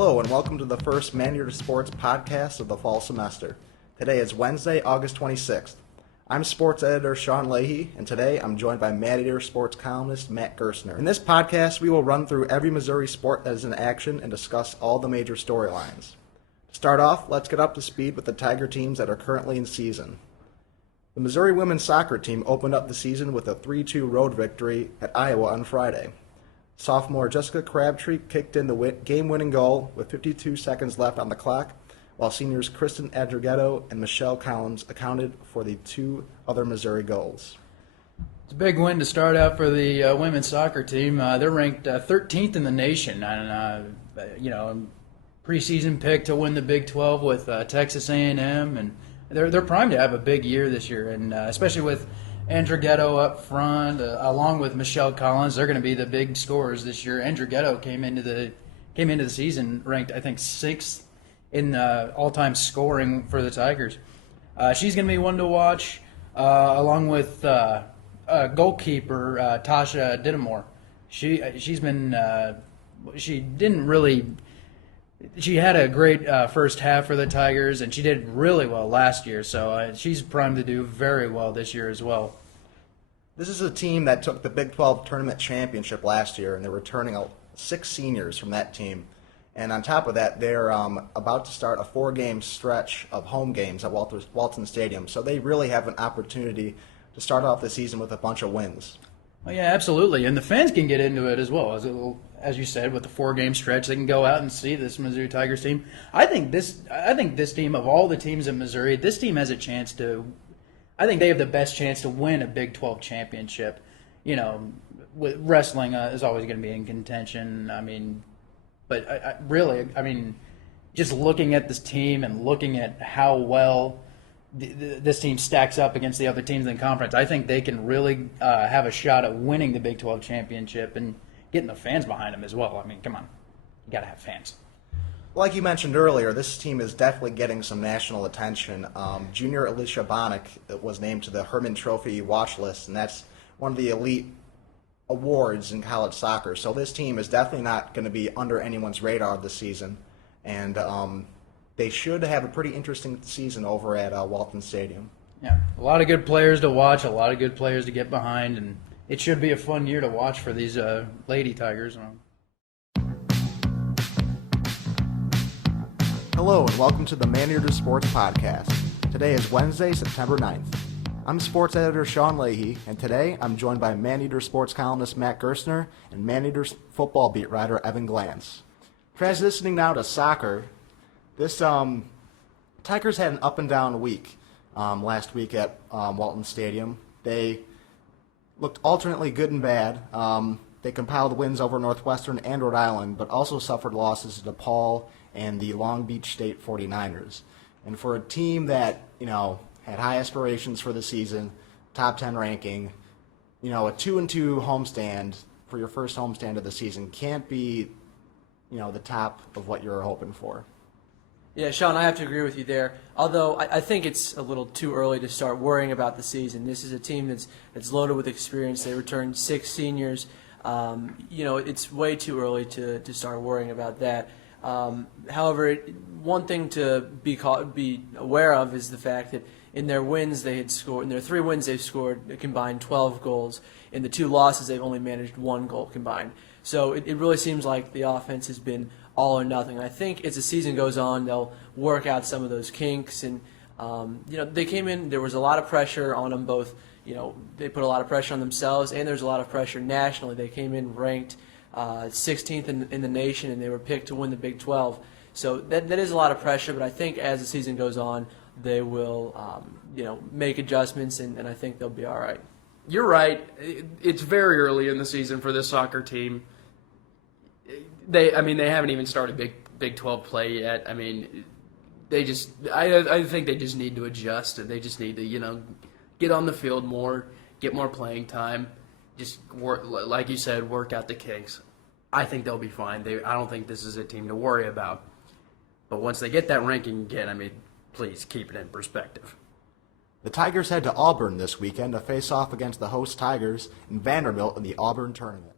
Hello and welcome to the first Maneater Sports podcast of the fall semester. Today is Wednesday, August 26th. I'm sports editor Sean Leahy, and today I'm joined by Maneater sports columnist Matt Gerstner. In this podcast, we will run through every Missouri sport that is in action and discuss all the major storylines. To start off, let's get up to speed with the Tiger teams that are currently in season. The Missouri women's soccer team opened up the season with a 3-2 road victory at Iowa on Friday. Sophomore Jessica Crabtree kicked in the game-winning goal with 52 seconds left on the clock, while seniors Kristen Adrighetto and Michelle Collins accounted for the two other Missouri goals. It's a big win to start out for the women's soccer team. They're ranked 13th in the nation, and preseason pick to win the Big 12 with Texas A&M, and they're primed to have a big year this year, and especially with Adrighetto up front, along with Michelle Collins, they're going to be the big scorers this year. Adrighetto came into the season ranked, I think, 6th in all-time scoring for the Tigers. She's going to be one to watch, along with goalkeeper Tasha Dittamore. She had a great first half for the Tigers, and she did really well last year, so she's primed to do very well this year as well. This is a team that took the Big 12 tournament championship last year, and they're returning 6 seniors from that team. And on top of that, they're about to start a 4-game stretch of home games at Walton Stadium, so they really have an opportunity to start off the season with a bunch of wins. Oh, yeah, absolutely, and the fans can get into it as well. As you said, with the 4-game stretch, they can go out and see this Mizzou Tigers team. I think this team, of all the teams in Missouri, this team has a chance to. I think they have the best chance to win a Big 12 championship. You know, with wrestling is always going to be in contention. I mean, but just looking at this team and looking at how well this team stacks up against the other teams in the conference, I think they can really have a shot at winning the Big 12 championship and getting the fans behind them as well. I mean, come on. You got to have fans. Like you mentioned earlier, this team is definitely getting some national attention. Junior Alicia Bonnick was named to the Herman Trophy watch list, and that's one of the elite awards in college soccer. So this team is definitely not going to be under anyone's radar this season, and they should have a pretty interesting season over at Walton Stadium. Yeah, a lot of good players to watch, a lot of good players to get behind, and it should be a fun year to watch for these Lady Tigers. Hello and welcome to the Maneater Sports Podcast. Today is Wednesday, September 9th. I'm sports editor Sean Leahy, and today I'm joined by Maneater sports columnist Matt Gerstner and Maneater football beat writer Evan Glantz. Transitioning now to soccer, this Tigers had an up and down week last week at Walton Stadium. They looked alternately good and bad. They compiled wins over Northwestern and Rhode Island, but also suffered losses to DePaul and the Long Beach State 49ers. And for a team that, had high aspirations for the season, top 10 ranking, a 2-2 homestand for your first homestand of the season can't be, the top of what you're hoping for. Yeah, Sean, I have to agree with you there. Although I think it's a little too early to start worrying about the season. This is a team that's loaded with experience. They returned 6 seniors. It's way too early to start worrying about that. However, one thing to be aware of is the fact that in their 3 wins they've scored a combined 12 goals. In the 2 losses, they've only managed 1 goal combined. So it really seems like the offense has been all or nothing. I think as the season goes on, they'll work out some of those kinks. And they came in. There was a lot of pressure on them both. They put a lot of pressure on themselves, and there's a lot of pressure nationally. They came in ranked 16th in the nation, and they were picked to win the Big 12. So that is a lot of pressure, but I think as the season goes on, they will make adjustments, and I think they'll be all right. You're right. It's very early in the season for this soccer team. They haven't even started Big 12 play yet. I mean, I think they just need to adjust, and they just need to get on the field more, get more playing time. Just work, like you said, work out the kinks. I think they'll be fine. I don't think this is a team to worry about. But once they get that ranking again, please keep it in perspective. The Tigers head to Auburn this weekend to face off against the host Tigers and Vanderbilt in the Auburn tournament.